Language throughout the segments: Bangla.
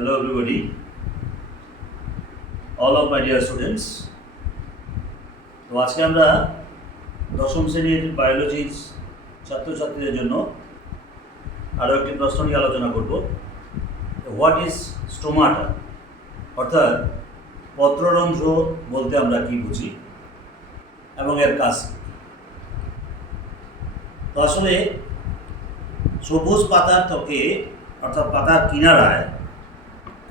Hello everybody, all of my dear students. তো আজকে আমরা দশম শ্রেণীর বায়োলজির ছাত্রছাত্রীদের জন্য আরও একটি প্রশ্ন নিয়ে আলোচনা করব। হোয়াট ইজ স্টোমাটা, অর্থাৎ পত্ররন্ধ্র বলতে আমরা কি বুঝি এবং এর কাজ। তো আসলে সবুজ পাতার ত্বকে অর্থাৎ পাতার কিনারায়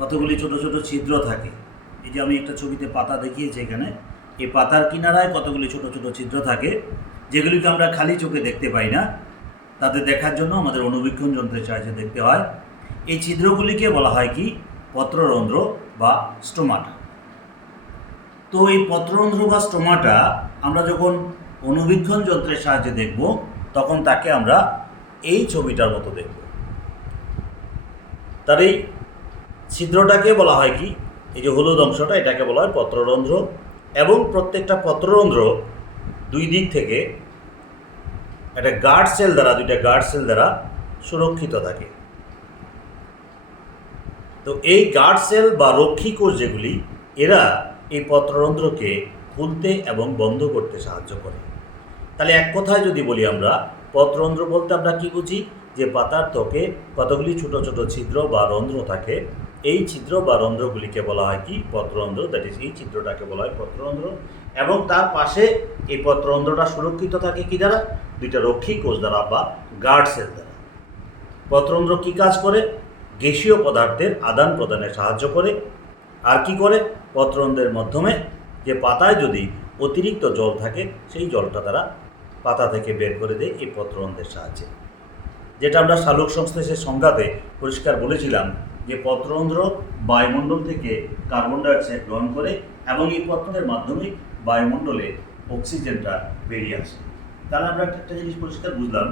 কতগুলি ছোট ছোট ছিদ্র থাকে। এই যে আমি একটা ছবিতে পাতা দেখিয়েছি, এখানে এই পাতার কিনারায় কতগুলি ছোট ছোট ছিদ্র থাকে, যেগুলিকে আমরা খালি চোখে দেখতে পাই না। তাদের দেখার জন্য আমাদের অণুবীক্ষণ যন্ত্রের সাহায্যে দেখতে হয়। এই ছিদ্রগুলিকে বলা হয় কি পত্ররন্ধ্র বা স্টোমাটা। তো এই পত্ররন্ধ্র বা স্টোমাটা আমরা যখন অণুবীক্ষণ যন্ত্রের সাহায্যে দেখব, তখন তাকে আমরা এই ছবিটার মতো দেখব। তার এই ছিদ্রটাকে বলা হয় কি, এই যে হলুদ অংশটা, এটাকে বলা হয় পত্ররন্ধ্র। এবং প্রত্যেকটা পত্ররন্ধ্র দুই দিক থেকে একটা গার্ড সেল দ্বারা, দুইটা গার্ড সেল দ্বারা সুরক্ষিত থাকে। তো এই গার্ড সেল বা রক্ষী কোষ যেগুলি, এরা এই পত্ররন্ধ্রকে খুলতে এবং বন্ধ করতে সাহায্য করে। তাহলে এক কথায় যদি বলি, আমরা পত্ররন্ধ্র বলতে আমরা কি বুঝি, যে পাতার ত্বকে কতগুলি ছোট ছোট ছিদ্র বা রন্ধ্র থাকে। এই ছিদ্র বা রন্ধ্রগুলিকে বলা হয় কি পত্ররন্ধ্র, দ্যাট ইজ এই ছিদ্রটাকে বলা হয় পত্ররন্ধ্র। এবং তার পাশে এই পত্ররন্ধ্রটা সুরক্ষিত থাকে কি দ্বারা, দুইটা রক্ষী কোষ দ্বারা বা গার্ড সেল দ্বারা। পত্ররন্ধ্র কি কাজ করে, গ্যাসীয় পদার্থের আদান প্রদানে সাহায্য করে। আর কি করে, পত্ররন্ধ্রের মাধ্যমে যে পাতায় যদি অতিরিক্ত জল থাকে, সেই জলটা তারা পাতা থেকে বের করে দেয় এই পত্ররন্ধ্রের সাহায্যে। যেটা আমরা সালোক সংশ্লেষের সংজ্ঞাতে পরিষ্কার বলেছিলাম, যে পত্ররন্ধ্র বায়ুমণ্ডল থেকে কার্বন ডাইঅক্সাইড গ্রহণ করে এবং এই পত্রের মাধ্যমে বায়ুমণ্ডলে অক্সিজেনটা বেরিয়ে আসে। তাহলে আমরা একটা জিনিস পরিষ্কার বুঝলাম,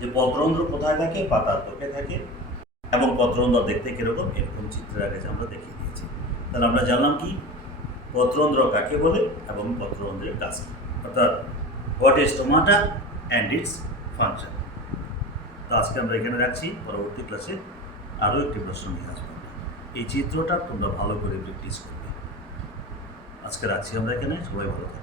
যে পত্ররন্ধ্র কোথায় থাকে, পাতার ত্বকে থাকে। এবং পত্ররন্ধ্র দেখতে কীরকম, এরকম চিত্রের আগে আমরা দেখিয়ে দিয়েছি। তাহলে আমরা জানলাম কি পত্ররন্ধ্র কাকে বলে এবং পত্ররন্ধ্রের কাজ কী, অর্থাৎ what is stomata and it's function. তো আজকে আমরা এখানে রাখছি, পরবর্তী ক্লাসে আরও একটি প্রশ্ন নিয়ে আসবো। এই চিত্রটা তোমরা ভালো করে প্র্যাকটিস করবে। আজকে রাখছি আমরা এখানে, সবাই ভালো থাকবে।